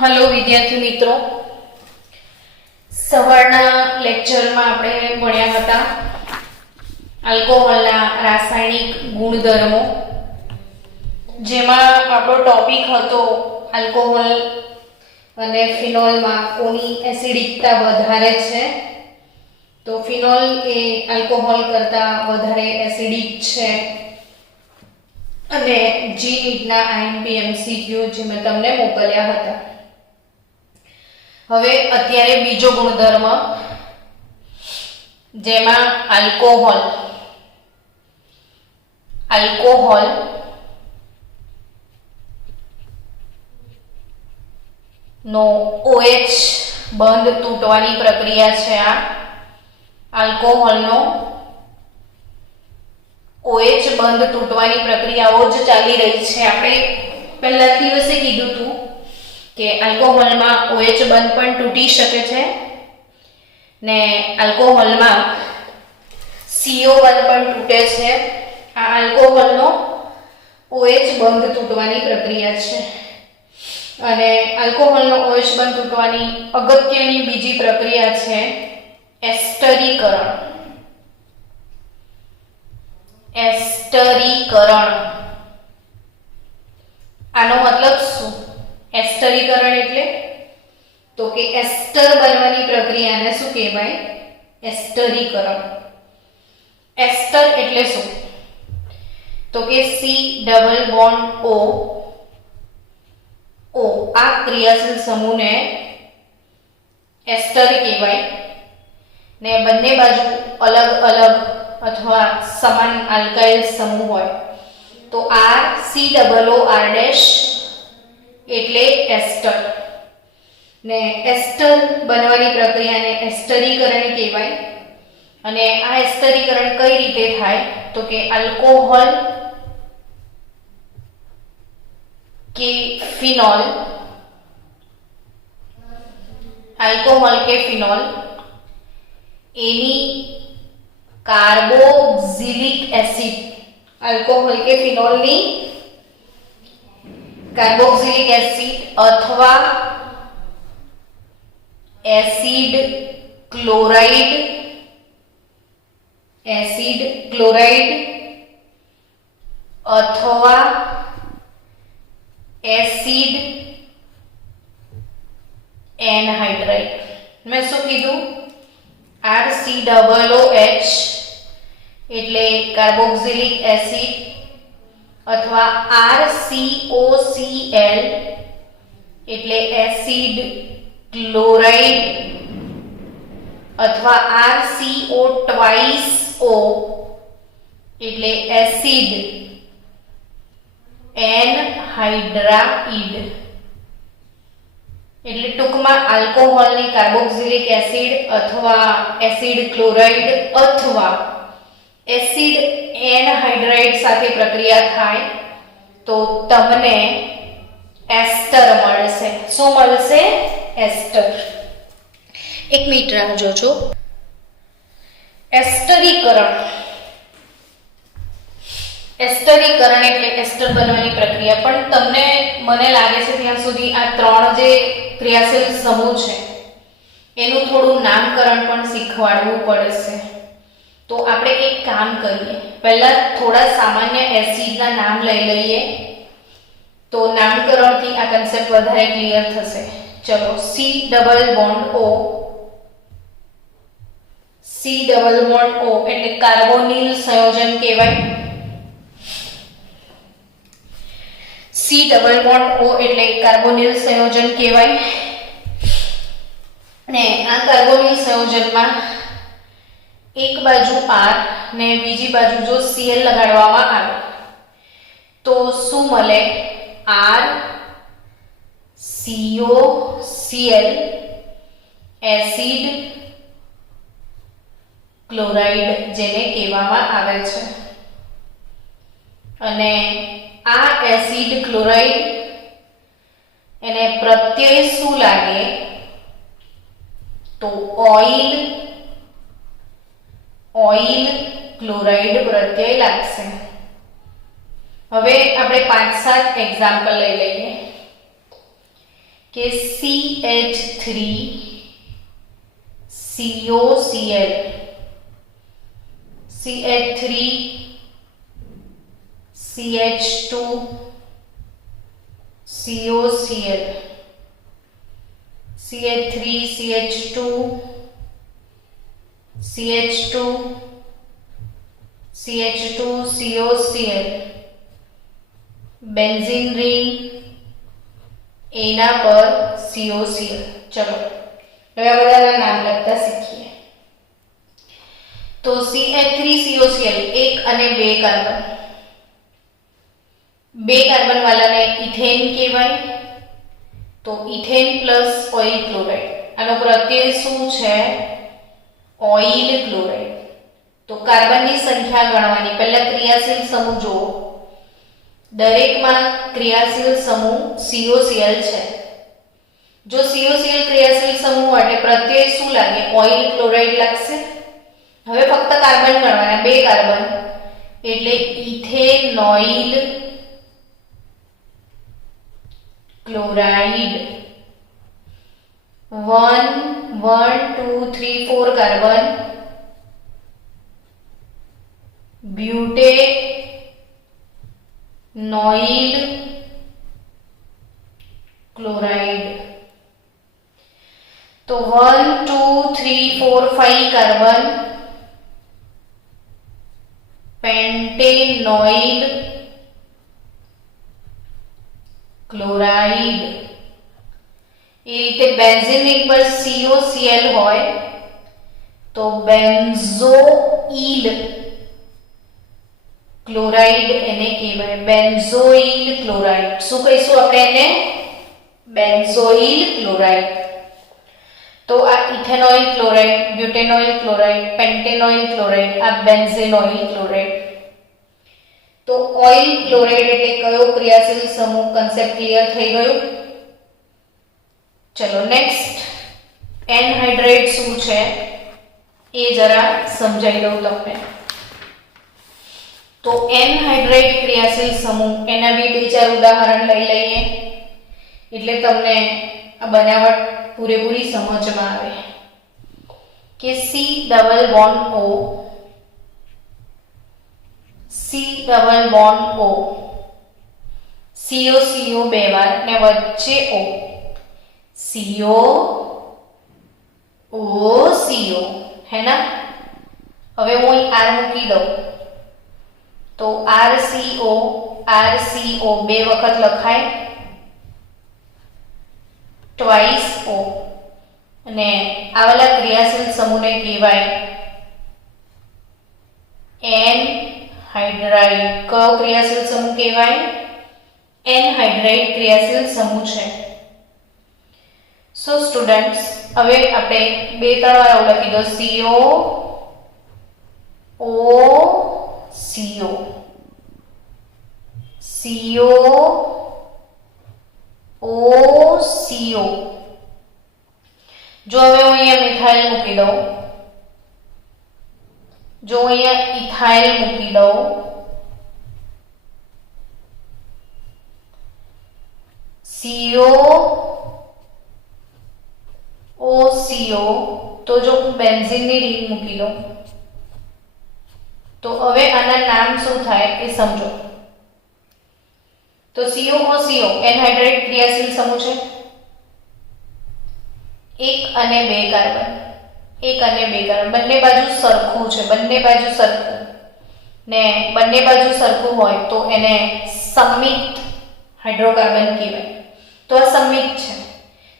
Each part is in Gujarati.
हेलो विद्यार्थी मित्रों, सवारना लेक्चरमां आपणे भण्या हता आल्कोहोलना रासायणिक गुणधर्मो, जेमां आपणो टॉपिक हतो आल्कोहोल अने फिनोलमां कोनी एसिडिकता वधारे छे। तो फिनोल ए आल्कोहोल करता वधारे एसिडिक छे अने जी नीटना IMP-MCQ जे मैं तमने मोकल्या हता। हवे अत्यारे बीजो गुणधर्म जेमां आल्कोहोल नो OH बंध तूटवानी प्रक्रिया छे। आ आल्कोहोल नो OH बंध तूटवानी प्रक्रियाओ ज चाली रही छे। आपणे पहेला दिवसे कीधुं हतुं के आल्कोहोल में OH बंध पण तूटी शके छे ने आल्कोहोल में CO बंध पण तूटे छे। आ आल्कोहोल नो OH बंध तूटवानी प्रक्रिया छे अने आल्कोहोल नो OH बंध तूटवानी अगत्यनी बीजी प्रक्रिया छे एस्टरीकरण। आनो मतलब शुं? एस्टरीकरण एटले तो के एस्टर बनवानी प्रक्रिया ने शुं कहेवाय? एस्टरीकरण। एस्टर एटले शुं? तो के C डबल बॉन्ड O आ क्रियाशील समूह ने एस्टर कहेवाय ने बंने बाजू अलग अलग अथवा समान अल्काइल समूह होय तो RCOO डैश एटले एस्टर ने एस्टर बनवानी प्रक्रिया ने एस्टरीकरण कहेवाय। अने आ एस्टरीकरण कई रीते थाय तो के आल्कोहोल के phenol any carboxylic acid alcohol के फिनोल नी कार्बोक्सिलिक एसिड अथवा एसिड क्लोराइड अथवा एसिड एनहाइड्राइड। मैं शू कीधुं? RCOOH एटले कार्बोक्सिलिक एसिड अथवा RCOCl एटले एसिड क्लोराइड अथवा RCO2O एटले एसिड एनहाइड्राइड। एटले टूंकमां आल्कोहोल नी कार्बोक्सिलिक एसिड अथवा एसिड क्लोराइड अथवा एसिड एनहाइड्राइड साथे प्रक्रिया थाय तो तमने एस्टर मळशे। शुं मळशे? एस्टर। एक मिनिट राह जोजो। एस्टरीकरण एटले एस्टर बनवानी प्रक्रिया। पण तमने मने लागे छे त्यां सुधी आ त्रण जे क्रियाशील समूह छे एनुं थोडुं नामकरण पण शीखवाडવું પડશે। तो આપણે એક કામ કરીએ, પહેલા થોડા સામાન્ય એસિડના નામ લઈ લઈએ તો નામકરણથી આ કન્સેપ્ટ વધારે ક્લિયર થશે। ચલો C ડબલ બોન્ડ O એટલે કાર્બોનિલ સંયોજન કહેવાય। C ડબલ બોન્ડ O એટલે કાર્બોનિલ સંયોજન કહેવાય ને આ કાર્બોનિલ સંયોજનમાં एक बाजू R ने बीजी बाजू जो Cl लगाडवामां आवे तो शुं मळे? RCOCl एसिड क्लोराइड जेने कहेवामां आवे छे। अने आ एसिड क्लोराइड एने प्रत्यय शुं लागे? तो ऑइल क्लोराइड प्रत्यय लागशे। हवे आपणे 5-7 एग्जाम्पल लई लईए। કે CH3 COCl, CH3 CH2 COCl, CH3 CH2 CH2 CH2 COCl, benzene ring એના પર COCl. ચલો હવે આ બધાના નામ લખતા શીખીએ. તો CH3COCl એક અને બે કાર્બન, બે કાર્બન વાળાને ઇથેન કહેવાય. તો ઇથેન પ્લસ ઓઇલ ક્લોરાઇડ, આનો પ્રત્યય શું છે? Oil chloride. તો કાર્બનની સંખ્યા ગણવાની. પહેલા ક્રિયાશીલ સમૂહ જુઓ, દરેકમાં ક્રિયાશીલ સમૂહ COCl છે. જો COCl ક્રિયાશીલ સમૂહ માટે પ્રત્યય શું લાગે? ઓઇલ ક્લોરાઇડ લાગશે. હવે ફક્ત કાર્બન ગણવાના, બે કાર્બન એટલે ethanoyl chloride. 1 2 3 4 carbon, butanoyl chloride. તો 1 2 3 4 5 કાર્બન, પેન્ટેનોઇલ ક્લોરાઇડ. એ રીતે બેન્ઝીન રિંગ પર COCl હોય તો બેન્ઝોઇલ ક્લોરાઇડ એને કહેવાય. Benzoyl chloride. શું કહીશું આપણે એને? Benzoyl chloride. તો આ ઇથેનોઇલ ક્લોરાઇડ, બ્યુટેનોઇલ ક્લોરાઇડ, પેન્ટેનોઇલ ક્લોરાઇડ, આ બેન્ઝેનોઇલ ક્લોરાઇડ. તો ઓઇલ ક્લોરાઇડ એટલે કયો ક્રિયાશીલ સમૂહ? કન્સેપ્ટ ક્લિયર થઈ ગયું? ચલો નેક્સ્ટ, એનહાઇડ્રેટ શું છે એ જરા સમજાવી દઉં તમને. તો એનહાઇડ્રેટ ક્રિયાશીલ સમૂહ, એના બી બે ચાર ઉદાહરણ લઈ લઈએ એટલે તમને આ બનાવટ પૂરેપૂરી સમજમાં આવે. કે C double bond O, C double bond O, CO બે વાર ને વચ્ચે O, CO O CO, है ना? હવે હું R મૂકી દઉં તો RCO બે વખત લખાય, ટ્વાઇસ O. અને આવાલા ક્રિયાશીલ સમૂહને કહેવાય એનહાઇડ્રાઇડ. કયો ક્રિયાશીલ સમૂહ કહેવાય? એનહાઇડ્રાઇડ ક્રિયાશીલ સમૂહ છે. સો સ્ટુડન્ટ્સ, હવે આપણે બે ત્રણ વાર આવું લખી દો, CO. જો હવે હું અહીંયા મિથાઇલ મૂકી દઉં, જો અહીંયા ઇથાઇલ મૂકી દઉં, CO, તો જો હું બેન્ઝીનની રિંગ મૂકી દઉં તો હવે આના નામ શું થાય એ સમજો. તો COO એનહાઇડ્રેટ ક્રિયાશીલ સમૂહ છે. એક અને બે કાર્બન, બંને બાજુ સરખું છે, બંને બાજુ સરખું ને બંને બાજુ સરખું હોય તો એને સમમિત હાઇડ્રોકાર્બન કહેવાય. તો આ સમમિત છે.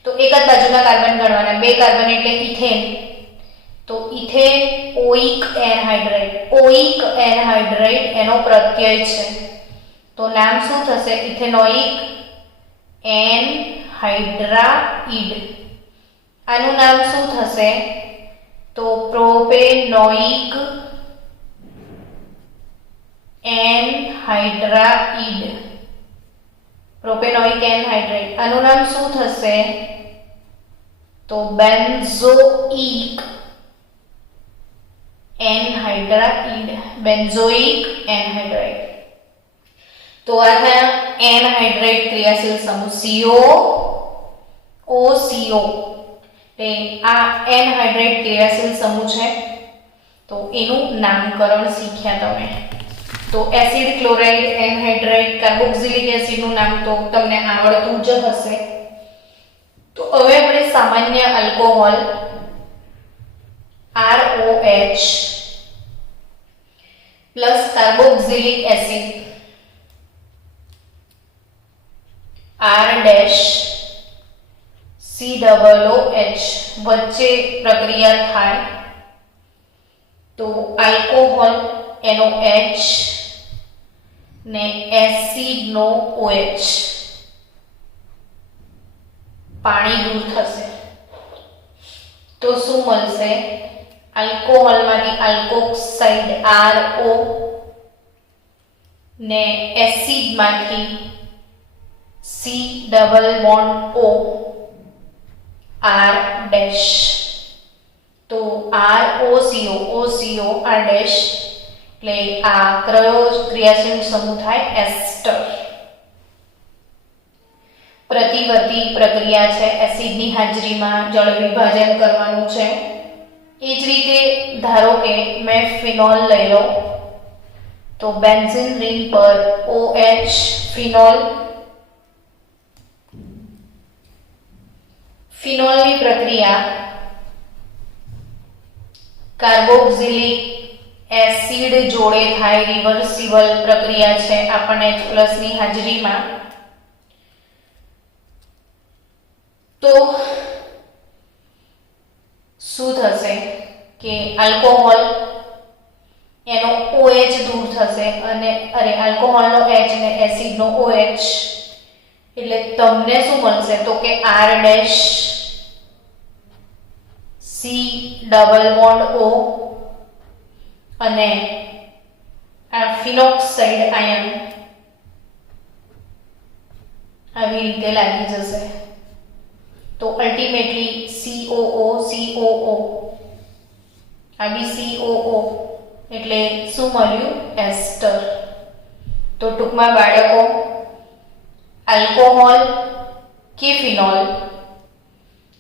તો એક જ બાજુના કાર્બન ગણવાના, બે કાર્બન એટલે ઇથેન. તો ઇથેન ઓઇક એનહાઇડ્રાઇડ એનો પ્રત્યય છે. તો નામ શું થશે? Ethanoic anhydride. આનું નામ શું થશે? તો પ્રોપેનોઇક એનહાઇડ્રાઇડ. આનું નામ શું થશે? તો બેન્ઝોઇક એનહાઇડ્રાઇડ. તો આ થયા એનહાઇડ્રેટ ક્રિયાશીલ સમૂહ. CO OCO એ આ એનહાઇડ્રેટ ક્રિયાશીલ સમૂહ છે, તો એનું નામકરણ શીખ્યા તમે. તો એસિડ, ક્લોરાઇડ, એનહાઇડ્રેટ, કાર્બોક્સિલિક એસિડનું નામ તો તમને આવડતું જ હશે. તો હવે આપણે સામાન્ય alcohol ROH plus carboxylic acid R-COOH વચ્ચે પ્રક્રિયા થાય તો આલ્કોહોલ એનો H ને એસિડ નો OH પાણી દૂર થશે. તો શું મળશે? આલ્કોહોલમાંથી આલ્કોક્સાઇડ RO ને એસિડમાંથી C double bond O R dash. તો ROCO OCO R ડેશ એટલે આ કયો ક્રિયાશીલ સમૂહ થાય? એસ્ટર. પ્રતિવર્તી પ્રક્રિયા છે, એસિડની હાજરીમાં જળ વિભાજન કરવાનું છે. એ જ રીતે ધારો કે મેં ફિનોલ લઈ લો, તો બેન્ઝીન રિંગ પર OH ફિનોલ. ફિનોલની પ્રક્રિયા કાર્બોક્સિલિક એસિડ જોડે થાય, રિવર્સિબલ પ્રક્રિયા છે, આપણને H+ ની હાજરીમાં. તો શું થશે કે આલ્કોહોલ એનો OH દૂર થશે અને આલ્કોહોલનો H ને એસિડનો OH, એટલે તમને શું મળશે? તો કે R dash C double bond O અને આ ફિનોક્સાઇડ આયન આવી રીતે લાગી જશે. તો અલ્ટિમેટલી COO આ બી COO એટલે શું મળ્યું? એસ્ટર. તો ટૂંકમાં બાળકો, આલ્કોહોલ કે ફિનોલ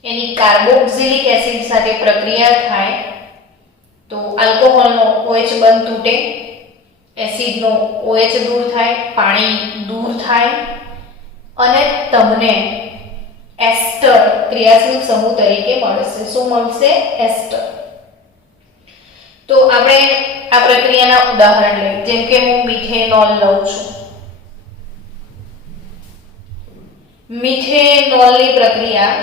એની કાર્બોક્સિલિક એસિડ સાથે પ્રક્રિયા થાય તો આલ્કોહોલનો OH બંધ તૂટે, એસિડનો OH દૂર થાય, પાણી દૂર થાય અને તમને એસ્ટર ક્રિયાશીલ સમૂહ તરીકે મળશે. શું મળશે? એસ્ટર. તો આપણે આ પ્રક્રિયાના ઉદાહરણ લઈએ. જેમ કે હું મિથેનોલ લઉં છું. મિથેનોલની પ્રક્રિયા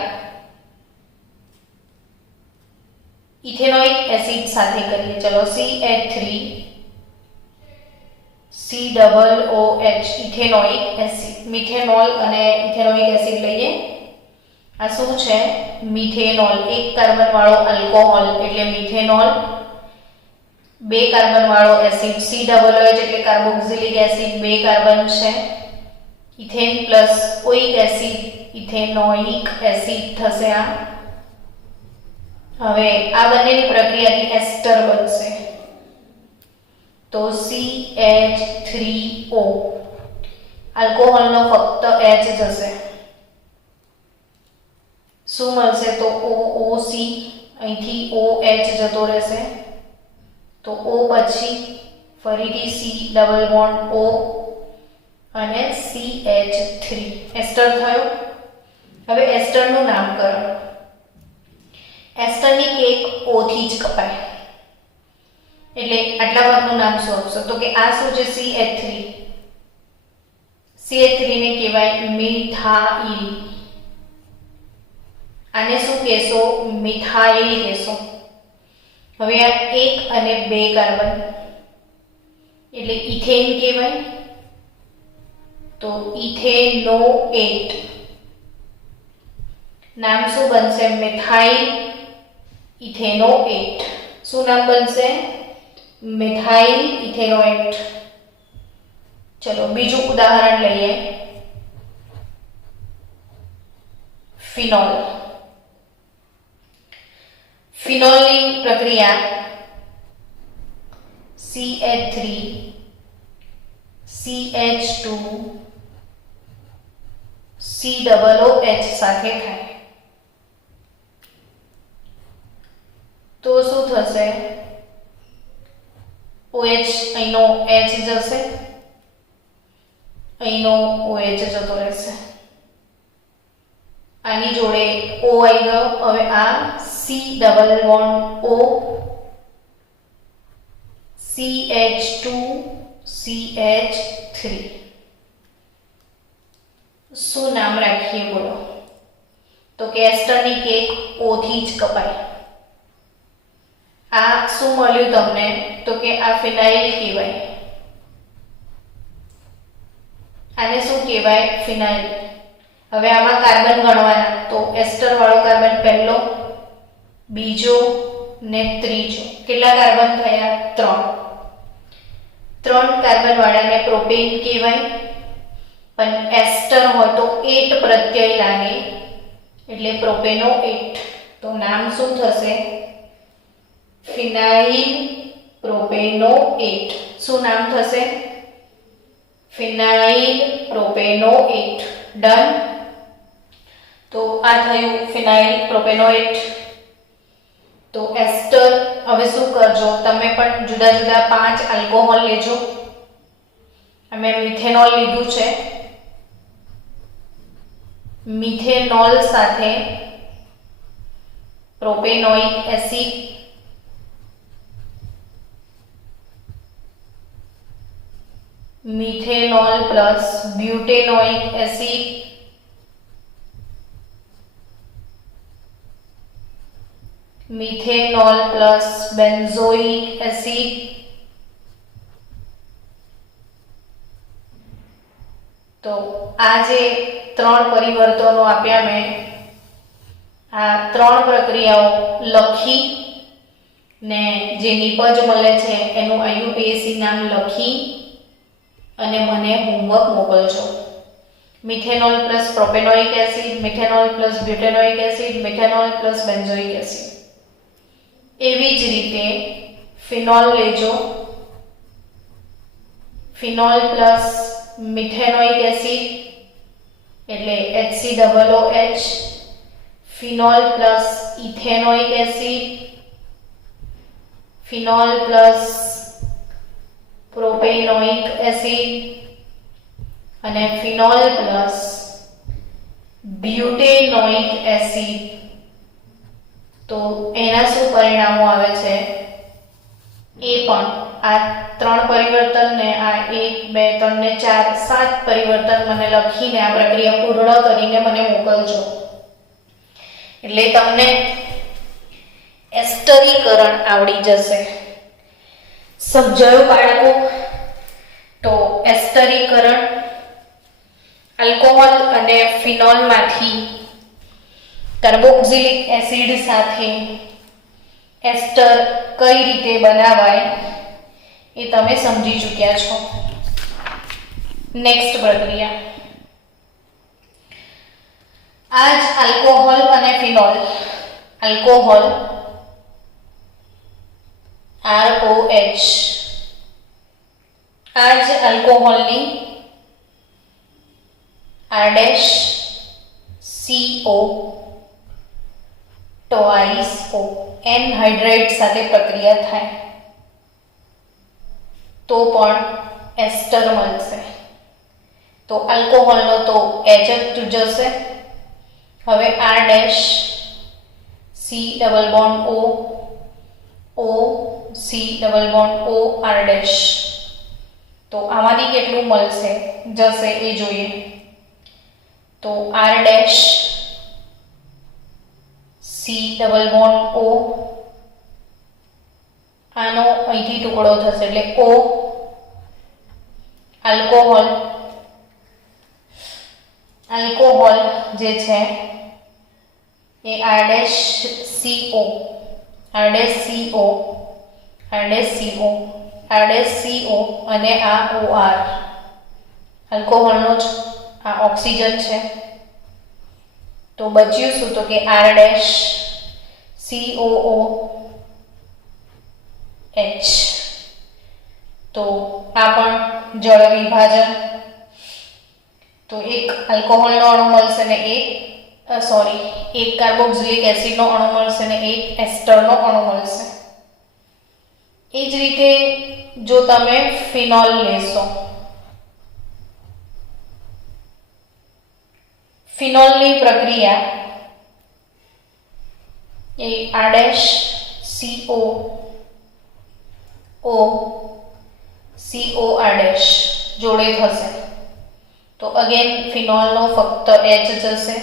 ઇથેનોઇક એસિડ સાથે કરીએ. ચલો CH3COOH ઇથેનોઇક એસિડ. મિથેનોલ અને ઇથેનોઇક એસિડ લઈએ. આ શું છે? મિથેનોલ. એક કાર્બન વાળો આલ્કોહોલ એટલે મિથેનોલ, બે કાર્બન વાળો એસિડ COOH એટલે કાર્બોક્સિલિક એસિડ, બે કાર્બન છે. Ethane plus ઓઇક acid ethanoic acid થશે. હવે આ બંનેની પ્રક્રિયાથી એસ્ટર બનશે. તો CH3O આલ્કોહોલનો ફક્ત H જશે. શું મળશે? તો OOC, અહીંથી OH જતો રહેશે. તો O પછી ફરીથી C ડબલ બોન્ડ O અને CH3 એસ્ટર થયો. હવે એસ્ટરનું નામકરણ. એસ્ટરની કેક O થી જ કપાય, એટલે આટલા ભાગનું નામ શું આપશો? તો કે આ શું છે? CH3 ને કહેવાય મિથાઇલ. આને શું કહેશો? મિથાઇલ કહેશો. હવે આ એક અને બે કાર્બન એટલે ઇથેન કહેવાય. તો ઇથેનોએટ. નામ શું બનશે? Methyl ethanoate. શું નામ બનશે? Methyl ethanoate. ચલો બીજું ઉદાહરણ લઈએ. ફિનોલ. ફિનોલની પ્રક્રિયા CH3 CH2 COOH સાથે થાય. તો શું થશે? OH અહીંનો H જશે, અહીંનો OH જતો રહેશે, આની જોડે O આવી ગયો. હવે આ C double bond O, CH2 CH3, શું નામ રાખીએ બોલો? તો કે એસ્ટરની કેક O થી જ કપાય. આ શું મળ્યું તમને? તો કે આ ફિનાઇલ કહેવાય. આને શું કહેવાય? ફિનાઇલ. હવે આમાં કાર્બન ગણવાના. તો એસ્ટર વાળો કાર્બન પહેલો, બીજો ને ત્રીજો. કેટલા કાર્બન થયા? 3 કાર્બન વાળાને પ્રોપેન કહેવાય. પણ એસ્ટર હોય તો 8 પ્રત્યય લાગે એટલે પ્રોપેનોએટ. તો નામ શું થશે? ફિનાઇલ પ્રોપેનોએટ. શું નામ થશે? ફિનાઇલ પ્રોપેનોએટ. ડન. તો આ થયું ફિનાઇલ પ્રોપેનોએટ. તો એસ્ટર. હવે શું કરજો તમે પણ જુદા જુદા 5 આલ્કોહોલ લેજો. અમે મિથેનોલ લીધું છે. મિથેનોલ સાથે propanoic acid, methanol plus બ્યુટેનોઇક acid, methanol plus benzoic acid, તો આ જે 3 પરિવર્તનો આપ્યા મેં, આ 3 પ્રક્રિયાઓ લખી ને જે નિપજ મળે છે એનું IUPAC નામ લખી અને મને હોમવર્ક મોકલજો. Methanol plus propanoic acid, methanol plus બ્યુટેનોઇક acid, methanol plus benzoic acid. એવી જ રીતે ફિનોલ લેજો. ફિનોલ પ્લસ મિથેનોઇક એસિડ એટલે HCOOH, phenol plus ethanoic acid, phenol plus propanoic acid અને ફિનોલ પ્લસ બ્યુટેનોઇક એસિડ. તો એના શું પરિણામો આવે છે એ પણ આ 3 પરિવર્તન ને આ 1 2 3 ને 4 7 પરિવર્તન મને લખીને આ પ્રક્રિયા પૂર્ણ કરીને મને મોકલજો. એટલે તમને એસ્ટરીકરણ આવડી જશે. સમજાયું બાળકો? તો એસ્ટરીકરણ આલ્કોહોલ અને ફિનોલ માંથી કાર્બોક્સિલિક એસિડ સાથે એસ્ટર કઈ રીતે બનાવાય એ તમે સમજી ચૂક્યા છો. નેક્સ્ટ પ્રક્રિયા. આ જ આલ્કોહોલ અને ફિનોલ, આલ્કોહોલ ROH, આ જ આલ્કોહોલની R-CO twice O એનહાઇડ્રેટ સાથે પ્રક્રિયા થાય તો પણ એસ્ટર મળશે. તો આલ્કોહોલનો તો H જ જશે. હવે R' C double bond O, O C double bond O R'. તો આમાંથી કેટલું મળશે જશે એ જોઈએ. તો R' C double bond O, આનો અહીંથી ટુકડો થશે એટલે O, આલ્કોહોલ, આલ્કોહોલ જે છે એ R'CO, R'CO, R'CO, R'CO અને આ OR આલ્કોહોલનો જ આ ઓક્સિજન છે. તો બચ્યું શું? તો કે R'COOH. તો આ પણ જળ વિભાજન. તો એક આલ્કોહોલનો અણુ મળશે ને એક એક કાર્બોક્સિલિક એસિડનો અણુ મળશે અને એક એસ્ટરનો અણુ મળશે. એ જ રીતે જો તમે ફિનોલ લેશો, ફિનોલની પ્રક્રિયા એ R' CO R' જોડે થશે. તો અગેન ફિનોલનો ફક્ત H જશે,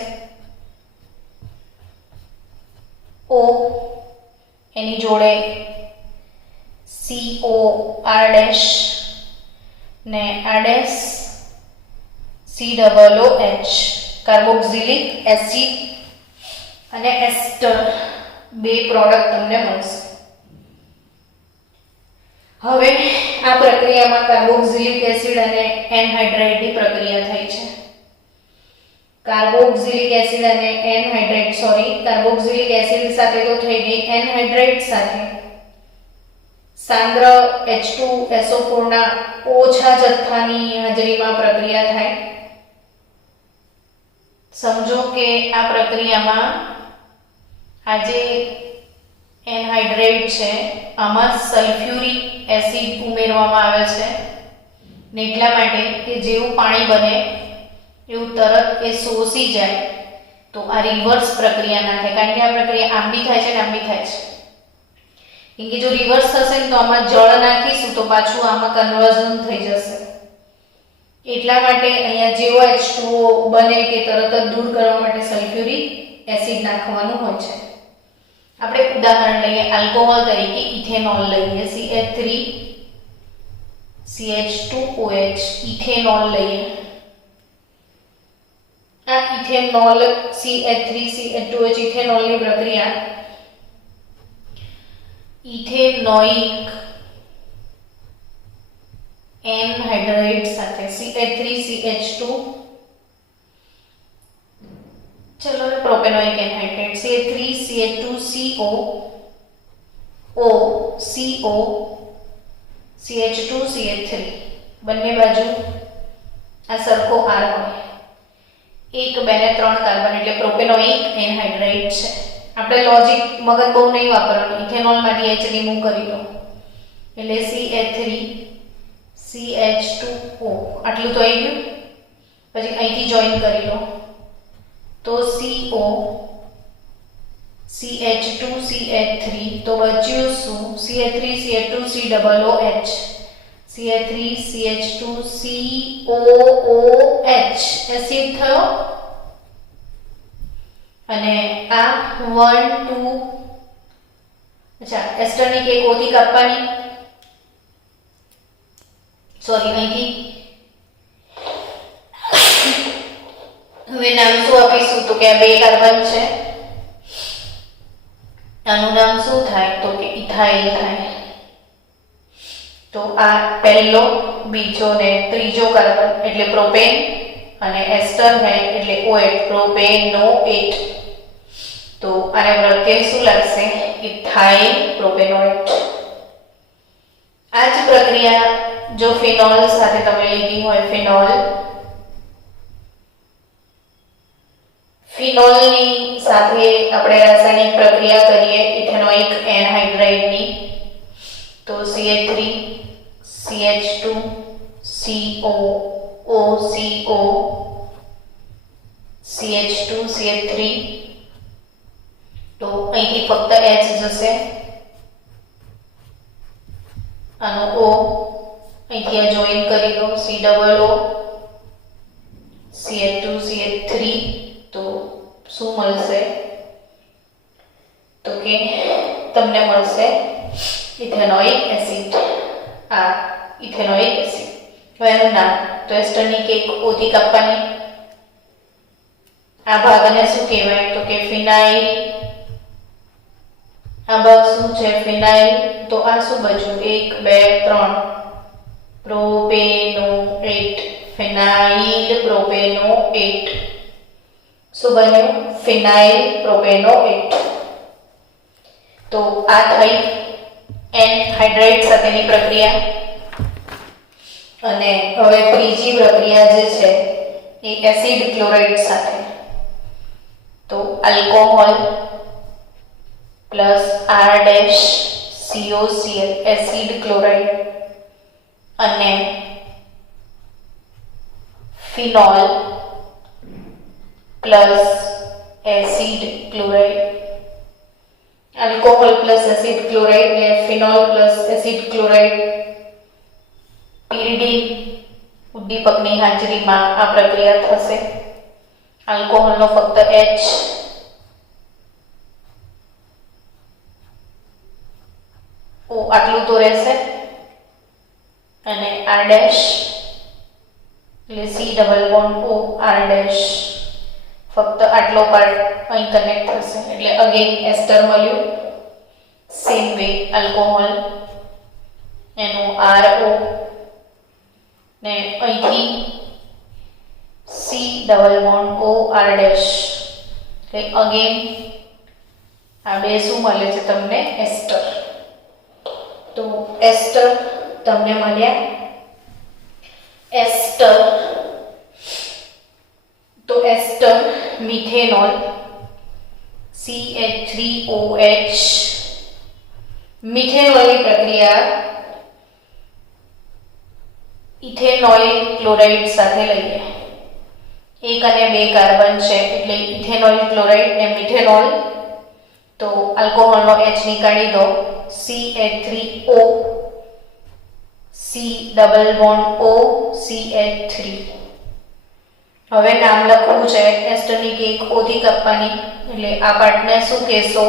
O એની જોડે CO R' ને R' COOH કાર્બોક્સિલિક એસિડ અને એસ્ટર બે પ્રોડક્ટ તમને મળશે. હવે આ પ્રક્રિયામાં કાર્બોક્સિલિક એસિડ અને એનહાઇડ્રાઇડની પ્રક્રિયા થઈ છે. કાર્બોક્સિલિક એસિડ અને કાર્બોક્સિલિક એસિડ સાથે તો થઈ ગઈ, એનહાઇડ્રાઇડ સાથે સાંદ્ર H2SO4 ના ઓછા જથ્થાની હાજરીમાં પ્રક્રિયા થાય. સમજો કે આ પ્રક્રિયામાં આ જે એનહાઇડ્રાઇડ છે આમાં સલ્ફ્યુરિક એસિડ ઉમેરવામાં આવે છે ને એટલા માટે કે જેવું પાણી બને એવું તરત એ શોષી જાય તો આ રિવર્સ પ્રક્રિયા ના થાય. કારણ કે આ પ્રક્રિયા આમ બી થાય છે ને આમ બી થાય છે. કેમ કે જો રિવર્સ થશે ને તો આમાં જળ નાખીશું તો પાછું આમાં કન્વર્ઝન થઈ જશે. એટલા માટે અહીંયા જેવો H2O બને કે તરત જ દૂર કરવા માટે સલ્ફ્યુરિક એસિડ નાખવાનું હોય છે. આપણે ઉદાહરણ લઈએ, આલ્કોહોલ તરીકે ઇથેનોલ લઈએ, CH2OH ઇથેનોલ લઈએ. આ ઇથેનોલ CH3CH2OH ઇથેનોલની પ્રક્રિયા ઇથેનોઇક એનહાઇડ્રાઇડ સાથે CH3CH2 ચલો ને પ્રોપેનોઇક એનહાઇડ્રાઇડ CH3CH2CO CH2CH3 બંને બાજુ આ સરખો R હોય, 1 2 ને 3 કાર્બન એટલે પ્રોપેનોઇક એનહાઇડ્રાઇડ છે. આપણે લોજિક મગજ બહુ નહીં વાપરવાનું. ઇથેનોલમાંથી H રિમૂવ કરી લો એટલે CH3CH2O આટલું તો આવી ગયું. પછી અહીંથી જોઈન કરી લો તો CO CH2CH3 તો બચ્યું શું? CH3CH2COOH CH3CH2COOH એસિડ થયો. અને આ 1 2 એસ્ટરની એક ઓથી કાપવાની, અહીંથી હવે નામ શું આપીશું તો કે આ બે કાર્બન છે, આનું નામ શું થાય તો કે ઇથાઇલ થાય. તો આ પહેલો, બીજો ને ત્રીજો કાર્બન એટલે પ્રોપેન અને એસ્ટર है એટલે OH પ્રોપેનોએટ. તો આને પ્રત્યય શું લાગશે? ઇથાઇલ પ્રોપેનોએટ. આ જ પ્રક્રિયા જો ફિનોલ સાથે તમે લીધી હોય, ફિનોલની સાથે આપણે રાસાયણિક પ્રક્રિયા કરીએ ઇથેનોઇક એનહાઇડ્રાઇડની તો CH3CH2COOCO CH2CH3 તો અહીંથી ફક્ત H જશે, આનો O અહીંથી આ જોઈન કરી દો COO CH2CH3 તો શું મળશે તો કે તમને મળશે ઇથેનોઇક એસિડ. આ ઇથેનોઇક એસિડ. હવે એનું નામ તો એસ્ટરની કેક ઓથી કાપવાની. આ ભાગને શું કહેવાય તો કે ફિનાઇલ. આ ભાગ શું છે? ફિનાઇલ. તો આ શું બચ્યું? 1 2 3 પ્રોપેનોએટ. ફિનાઇલ પ્રોપેનોએટ. શું બન્યું? ફિનાઇલ પ્રોપેનોએટ. તો આ થઈ એનહાઇડ્રાઇડ સાથેની પ્રક્રિયા. અને હવે ત્રીજી પ્રક્રિયા જે છે એ એસિડ ક્લોરાઇડ સાથે. તો alcohol plus R dash COCl acid chloride અને phenol plus acid chloride. Alcohol plus acid chloride ને phenol plus acid chloride pyridine ઉદ્દીપકની હાજરીમાં આ પ્રક્રિયા થશે. આલ્કોહોલનો ફક્ત H O આટલું તો રહેશે અને R ડેશ એટલે C double bond O R dash ફક્ત આટલો પાર્ટ અહીં કનેક્ટ થશે એટલે અગેન એસ્ટર મળ્યું. સેમ વે આલ્કોહોલ એનું RO ને અહીંથી C double bond O R dash એટલે અગેન આ બે શું મળે છે તમને? એસ્ટર. તો એસ્ટર તમને મળ્યા. એસ્ટર તો એસ્ટર મિથેનોલ CH3OH મિથેનોલની પ્રક્રિયા ઇથેનોઇલ ક્લોરાઇડ સાથે લઈએ. 1 અને 2 કાર્બન છે એટલે ઇથેનોઇલ ક્લોરાઇડ ને મિથેનોલ. તો આલ્કોહોલનો H નીકાળી દો. CH3O C double bond O CH3. હવે નામ લખવું છે એસ્ટરની કેક ઓથી કાપવાની એટલે આ પાર્ટને શું કહેશો?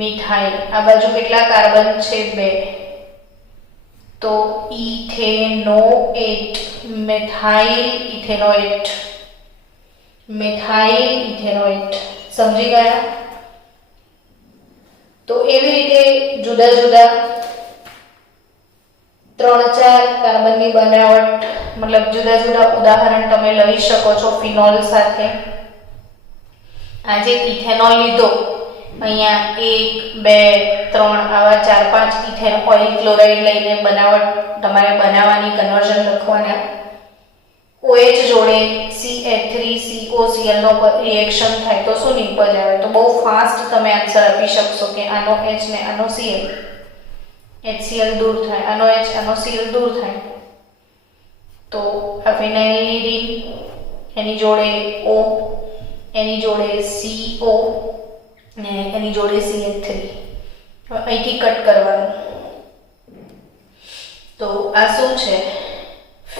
મિથાઇલ. આ બાજુ કેટલા કાર્બન છે? 2. તો ethanoate methyl ethanoate methyl ethanoate. સમજી ગયા? તો એવી રીતે જુદા જુદા 3-4 કાર્બનની બનાવટ મતલબ જુદા જુદા ઉદાહરણ તમે લઈ શકો છો ફિનોલ સાથે. આજે ઇથેનોલ લીધો, અહીંયા 1 2 3 આવા 4-5 ઇથેનોઇલ ક્લોરાઇડ લઈને બનાવટ તમારે બનાવવાની, કન્વર્ઝન લખવાના. OH જોડે CH3COCl નો રિએક્શન થાય તો શું નિપજ આવે? તો બહુ ફાસ્ટ તમે આન્સર આપી શકશો કે આનો H ને આનો Cl, HCl દૂર થાય, આનો H આનો Cl દૂર થાય. તો આ ફિનાઇલની રિંગ એની જોડે O, એની જોડે CO ને એની જોડે CH3. અહીંથી કટ કરવાનું. તો આ શું છે?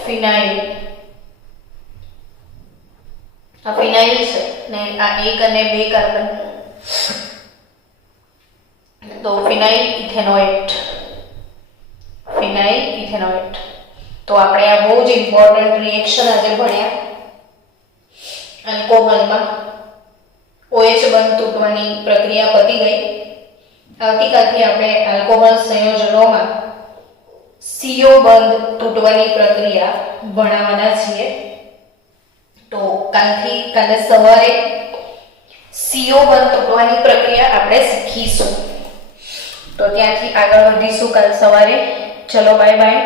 ફિનાઇલ. આ ફિનાઇલ છે ને આ 1 અને 2 કાર્બન. તો ફિનાઇલ ઇથેનોએટ. ફિનાઇલ ઇથેનોએટ. તો આપણે આ બહુ જ ઇમ્પોર્ટન્ટ રિએક્શન આજે ભણ્યા. આલ્કોહોલમાં OH બંધ તૂટવાની પ્રક્રિયા પતી ગઈ. આવતીકાલથી આપણે આલ્કોહોલ સંયોજનોમાં CO બંધ તૂટવાની પ્રક્રિયા ભણાવવાના છીએ. તો કાલે સવારે CO બંધ તૂટવાની પ્રક્રિયા આપણે શીખીશું. તો ત્યાંથી આગળ વધીશું કાલ સવારે. ચલો બાય બાય.